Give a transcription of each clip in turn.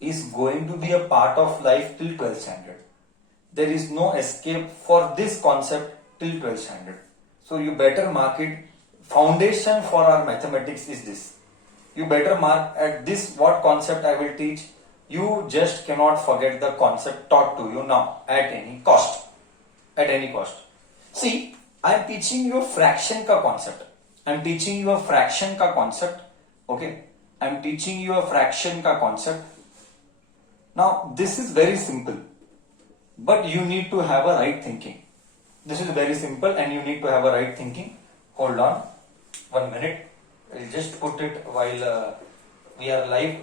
is going to be a part of life till 12th standard. There is no escape for this concept till 12th standard. So you better mark it. Foundation for our mathematics is this. You better mark at this what concept I will teach. You just cannot forget the concept taught to you now at any cost. At any cost. See, I am teaching you a fraction ka concept. I am teaching you a fraction ka concept. Okay. I am teaching you a fraction ka concept. Now, this is very simple. But you need to have a right thinking. This is very simple and you need to have a right thinking. Hold on. 1 minute. I'll just put it while we are live.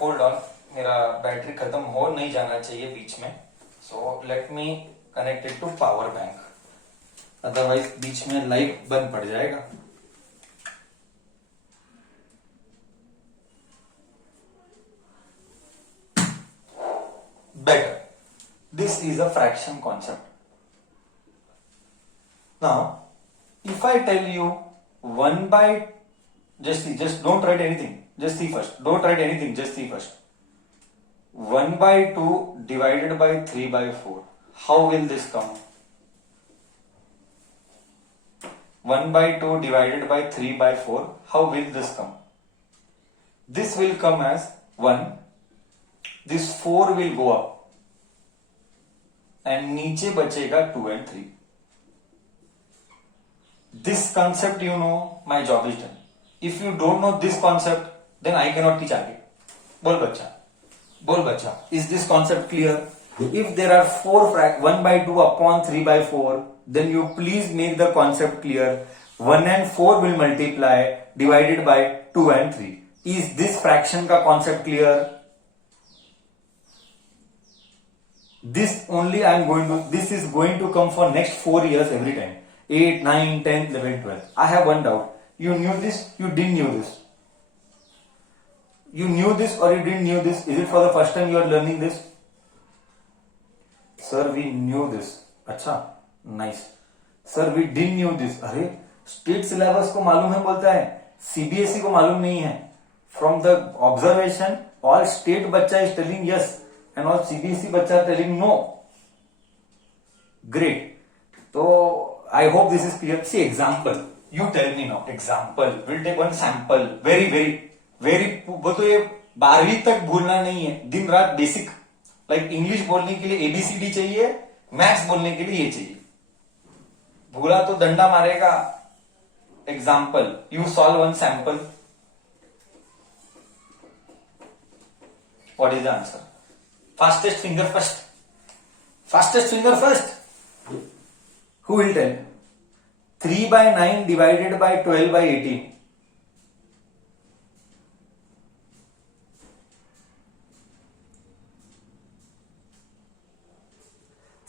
Hold on. मेरा battery खत्म हो नहीं जाना चाहिए बीच में. So let me connect it to power bank. Otherwise बीच में live बंद पड़ जाएगा. Better. This is a fraction concept. Now, if I tell you 1 by, just don't write anything. Just see first. Don't write anything. Just see first. 1 by 2 divided by 3 by 4. How will this come? 1 by 2 divided by 3 by 4. How will this come? This will come as 1. This 4 will go up. And नीचे बचेगा 2 and 3. This concept you know, my job is done. If you don't know this concept, then I cannot teach आगे. बोल बच्चा. Is this concept clear? If there are 1 by 2 upon 3 by 4, then you please make the concept clear. 1 and 4 will multiply divided by 2 and 3. Is this fraction का concept clear? This is going to come for next 4 years every time. 8, 9, 10, 11, 12. I have one doubt. You knew this? You didn't knew this? You knew this or you didn't knew this? Is it for the first time you are learning this? Sir, we knew this. अच्छा, nice. Sir, we didn't knew this. अरे, state syllabus को मालूम है बोलता है. CBSE को मालूम नहीं है. From the observation, all state बच्चा is telling yes. And all CBSE बच्चा telling no. Great. So I hope this is clear. See example. You tell me now. Example. We'll take one sample. Very. वो तो ये 12वीं तक भूलना नहीं है. दिन रात बेसिक. Like इंग्लिश बोलने के लिए ABCD चाहिए. मैथ्स बोलने के लिए ये चाहिए. भूला तो डंडा मारेगा. Example. You solve one sample. What is the answer? Fastest finger first. Who will tell? 3 by 9 divided by 12 by 18.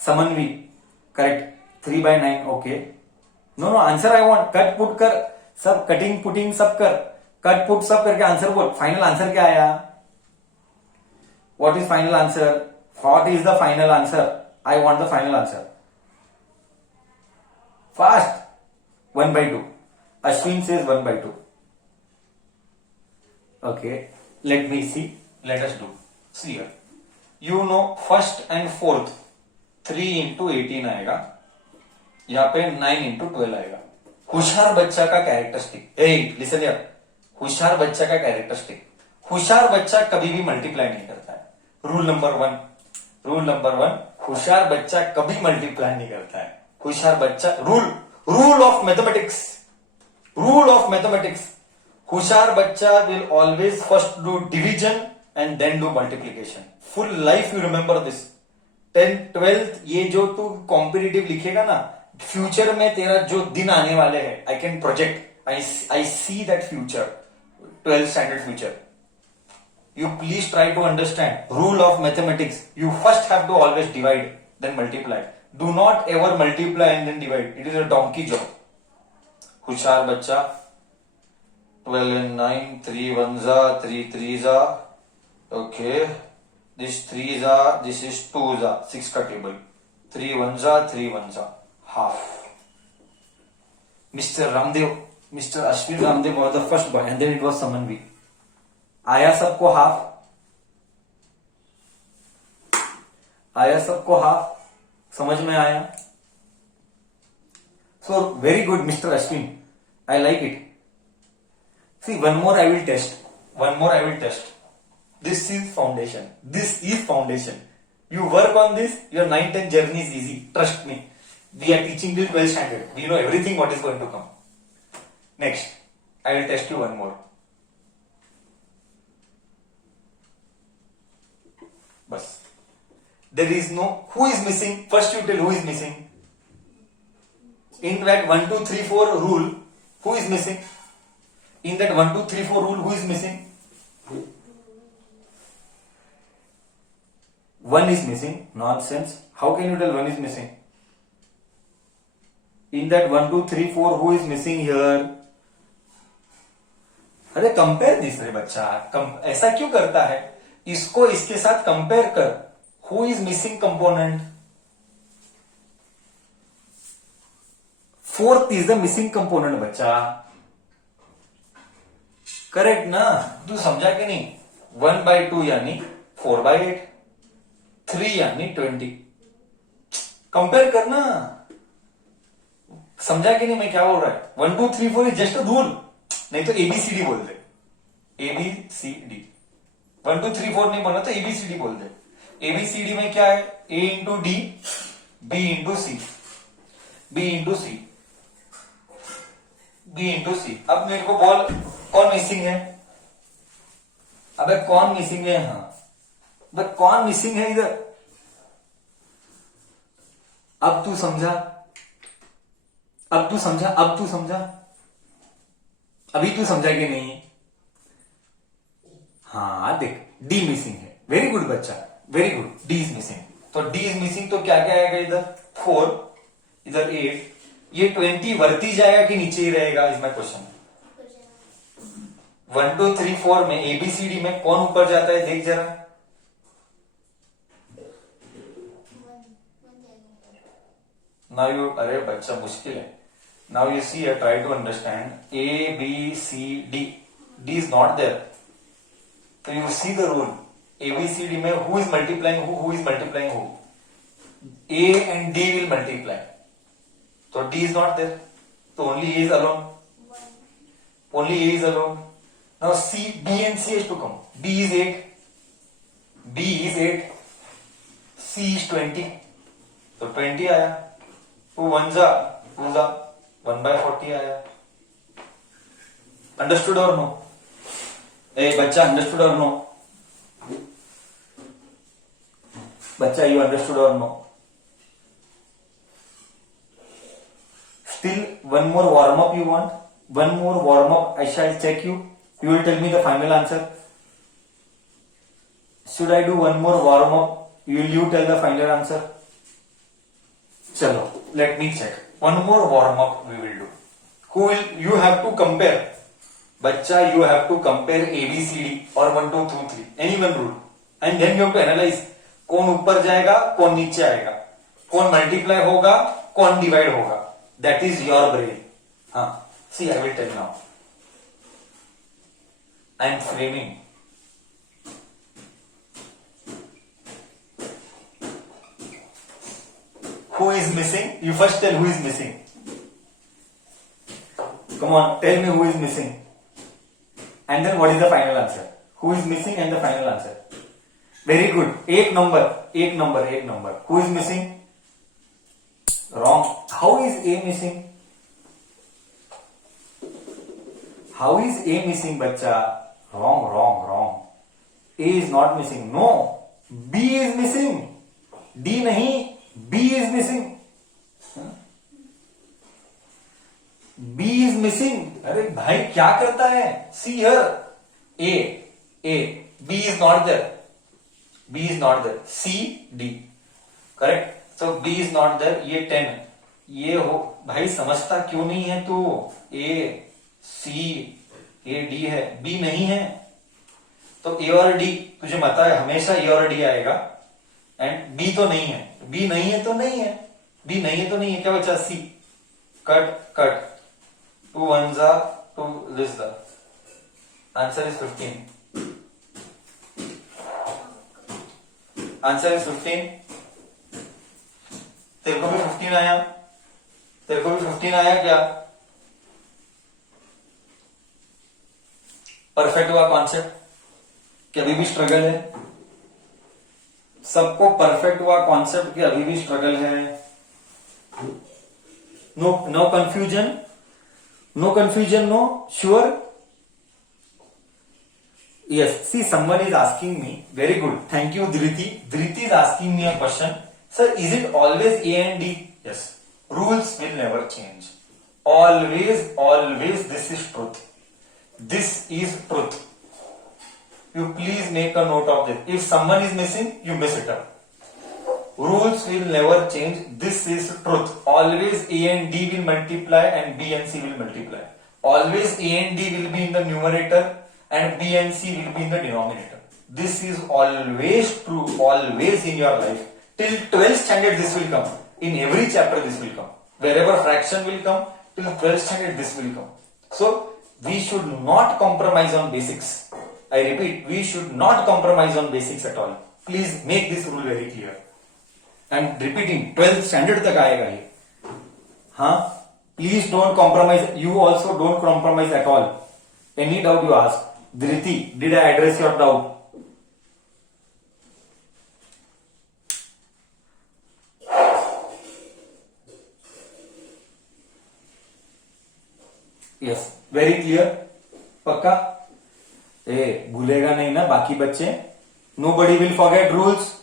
Samanvi. Correct. 3 by 9. Okay. No, answer I want. Cut, put कर. सब cutting, putting सब कर. Cut, put सब करके answer बोल. Final answer क्या आया? What is final answer? What is the final answer? I want the final answer. Fast. 1 by 2. Ashwin says 1 by 2. Okay. Let me see. Let us do. See here. You know first and fourth. 3 into 18 आएगा. यहाँ पे 9 into 12 आएगा. होशियार बच्चा का characteristic. Hey, listen here. होशियार बच्चा का कैरेक्टरिस्टिक. होशियार बच्चा कभी भी मल्टीप्लाई नहीं करता है. Rule number 1. होशियार बच्चा कभी मल्टीप्लाई नहीं करता है. होशियार बच्चा रूल ऑफ मैथमेटिक्स. होशियार बच्चा will always first do division and then do multiplication. Full life you remember this. 10th 12th ये जो तू कॉम्पिटिटिव लिखेगा ना, फ्यूचर में तेरा जो दिन आने वाले हैं, I can project. I see that future. 12th standard future. You please try to understand rule of mathematics. You first have to always divide, then multiply. Do not ever multiply and then divide. It is a donkey job. होशियार बच्चा. 12 and 9. 3 1s are 3 3s are. Okay. This 3s are. This is 2s are. 6 का table. 3 1s are 3 1s are. Half. Mr. Ashwin Ramdev was the first boy, and then it was Samanvi. आया सबको half. आया सबको? Half समझ में आया? So very good mister Ashwin, I like it. See one more I will test. This is foundation. You work on this, your 9th journey is easy. Trust me. We are teaching till 12th standard. We know everything what is going to come. Next, I will test you one more. Bas. There is no, who is missing? First you tell who is missing. In that 1, 2, 3, 4 rule, who is missing? In that 1, 2, 3, 4 rule, who is missing? 1 is missing. Nonsense. How can you tell 1 is missing? In that 1, 2, 3, 4, who is missing here? अरे compare this रे बच्चा, ऐसा क्यों करता है? इसको इसके साथ कंपेयर कर. Who is missing component? 4th is the missing component बच्चा. करेक्ट ना? तू समझा कि नहीं? 1/2 यानी 4/8, 3 यानी 20. कंपेयर करना. समझा कि नहीं मैं क्या बोल रहा है? 1, 2, 3, 4 इज जस्ट अ रूल. नहीं तो एबीसीडी बोल दे. एबीसीडी. 1, 2, 3, 4 नहीं बोलना तो एबीसीडी बोल दे. एबीसीडी में क्या है? ए इंटू डी, बी इंटू सी, बी इंटू सी, बी इंटू सी. अब मेरे को बोल कौन मिसिंग है? अबे कौन मिसिंग है? हाँ बट कौन मिसिंग है इधर? अब तू समझा? अब तू समझा? अब तू समझा? अभी तू समझा कि नहीं? हाँ देख, डी मिसिंग है. वेरी गुड बच्चा, very good. D is missing. तो डी इज मिसिंग तो क्या क्या आएगा इधर? 4, इधर 8. ये 20 वर्ती जाएगा कि नीचे ही रहेगा? Is my question. 1, 2, 3, 4 में एबीसीडी में कौन ऊपर जाता है? देख जरा. नाउ यू, अरे बच्चा मुश्किल है. Now you see, try to understand. A B C D, D is not there. तो you see the rule. A B C D में who is multiplying who is multiplying who? A and D will multiply. तो D is not there. तो only A is alone. Only A is alone. Now see, B and C has to come. B is 8, B is 8, C is 20. तो 20 आया. 2 1 जा 2 जा 1/40 आया. Understood और no? ए बच्चा, understood और नो? बच्चा, यू अंडरस्टूड और no? Still one more warm up you want? One more warm up. I shall check you. You will tell me the final answer. Should I do one more warm up? Will you tell the final answer? Chalo, let me check. One more warm up we will do. Who will? You have to compare. Bachcha, you have to compare ABCD or 1, 2, 2, 3. Any one rule. And then you have to analyze. कौन ऊपर जाएगा, कौन नीचे आएगा, कौन multiply होगा, कौन divide होगा. That is your brain. हाँ, see, I will tell now. I am framing. Who is missing? You first tell who is missing. Come on, tell me who is missing. And then what is the final answer? Who is missing and the final answer. Very good. एक number. Who is missing? Wrong. How is A missing? How is A missing, bachcha? Wrong. A is not missing. No. B is missing. D नहीं. B is missing. B is missing. अरे भाई क्या करता है? See here. A. B is not there. C, D. Correct. So B is not there. ये 10. ये हो भाई, समझता क्यों नहीं है तू? A, C, A, D है, B नहीं है. तो A और D तुझे पता है हमेशा A और D आएगा. एंड B तो नहीं है. B नहीं है तो नहीं है. B नहीं है तो नहीं है. क्या बचा? C. Cut. 2 1s are 2 this the answer is 15. Answer is 15. तेरे को भी 15 आया? तेरे को भी 15 आया क्या? परफेक्ट हुआ कॉन्सेप्ट कि अभी भी स्ट्रगल है? सबको परफेक्ट हुआ कॉन्सेप्ट कि अभी भी स्ट्रगल है? No confusion? No confusion, no sure? Yes, see, someone is asking me, very good, thank you Dhriti. Dhriti is asking me a question. Sir, is it always A and D? Yes, rules will never change. Always this is truth. This is truth. You please make a note of this. If someone is missing, you miss it up. Rules will never change. This is truth. Always A and D will multiply and B and C will multiply. Always A and D will be in the numerator and B and C will be in the denominator. This is always true, always in your life. Till 12th standard this will come. In every chapter this will come. Wherever fraction will come, till 12th standard this will come. So, we should not compromise on basics. I repeat, we should not compromise on basics at all. Please make this rule very clear. And repeating, 12th standard तक आएगा ये. हाँ? Please don't compromise. You also don't compromise at all. Any doubt you ask. Dhriti, did I address your doubt? Yes, very clear. पक्का? भूलेगा नहीं ना बाकी बच्चे? Nobody will forget rules.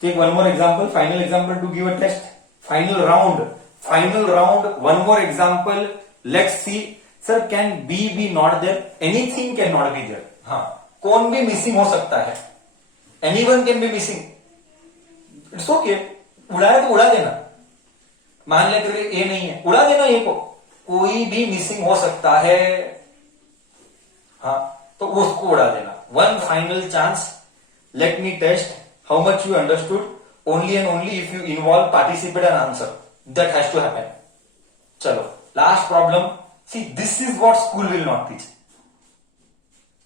Take one more example, final example to give a test. Final round, one more example. Let's see. Sir, can B be not there? Anything cannot be there. हाँ, कौन भी missing हो सकता है? Anyone can be missing. It's okay. उड़ाया तो उड़ा देना. मान ले तेरे ए नहीं है, उड़ा देना ए को. कोई भी मिसिंग हो सकता है. हाँ, तो उसको उड़ा देना. One final chance. Let me test how much you understood. Only and only if you involve, participate and answer. That has to happen. चलो, last problem. See, this is what school will not teach.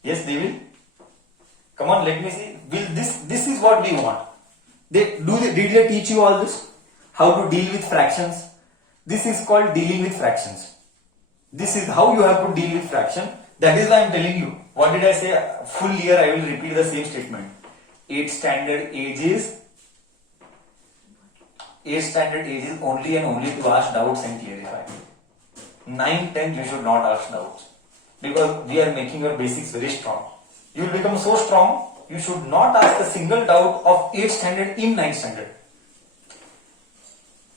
Yes, they will. Come on, let me see. Will this is what we want. Did they teach you all this? How to deal with fractions? This is called dealing with fractions. This is how you have to deal with fraction. That is why I am telling you. What did I say? Full year I will repeat the same statement. 8th standard age is only and only to ask doubts and clarify. 9th, 10th you should not ask doubts. Because we are making your basics very strong. You will become so strong, you should not ask a single doubt of 8th standard in 9th standard.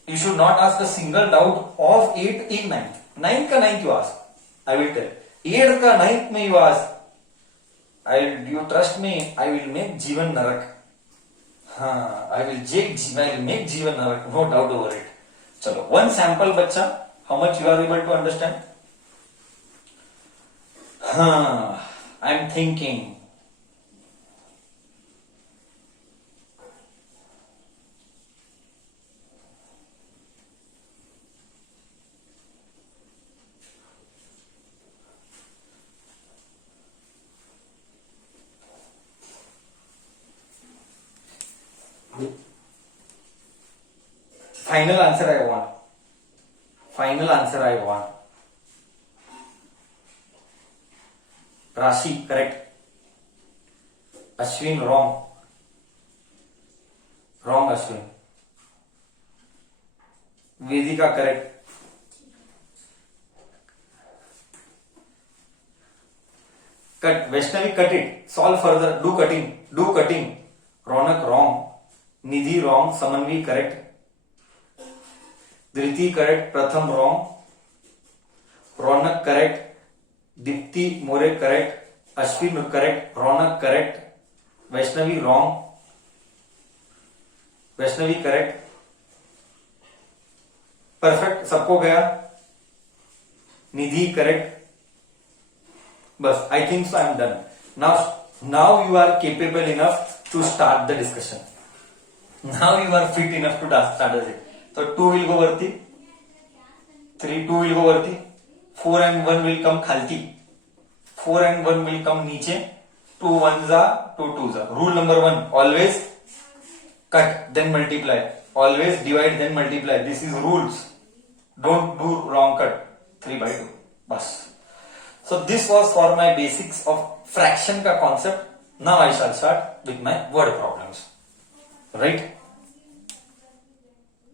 You should not ask a single doubt of 8th in 9th. 9th का 9th you ask. I will tell. 8th का 9th में you ask. You trust me, I will make जीवन नरक. हाँ, I will make जीवन नरक. No doubt over it. चलो, one sample बच्चा. How much you are able to understand? I am thinking. Final answer I want. Rashi, correct. Ashwin, wrong. Ashwin. Vedika, correct. Cut. Vaishnavi, cut it. Solve further. Do cutting. Ronak, wrong. Nidhi, wrong. Samanvi, correct. Dhriti, correct. Pratham, wrong. Ronak, correct. Dipti, More, correct. Ashwin, correct. Ronak, correct. Vaishnavi, wrong. Vaishnavi, correct. Perfect. सबको गया. Nidhi, correct. बस, I think so. I am done. Now you are capable enough to start the discussion. Now you are fit enough to start the discussion. So 2 will go varti. 3, 2 will go varti. 4 and 1 will come khalti. 4 and 1 will come niche. 2 ones are 2 twos are. Rule number 1, always cut, then multiply. Always divide, then multiply. This is rules. Don't do wrong cut. 3 by 2. Bas. So this was for my basics of fraction ka concept. Now I shall start with my word problems. Right?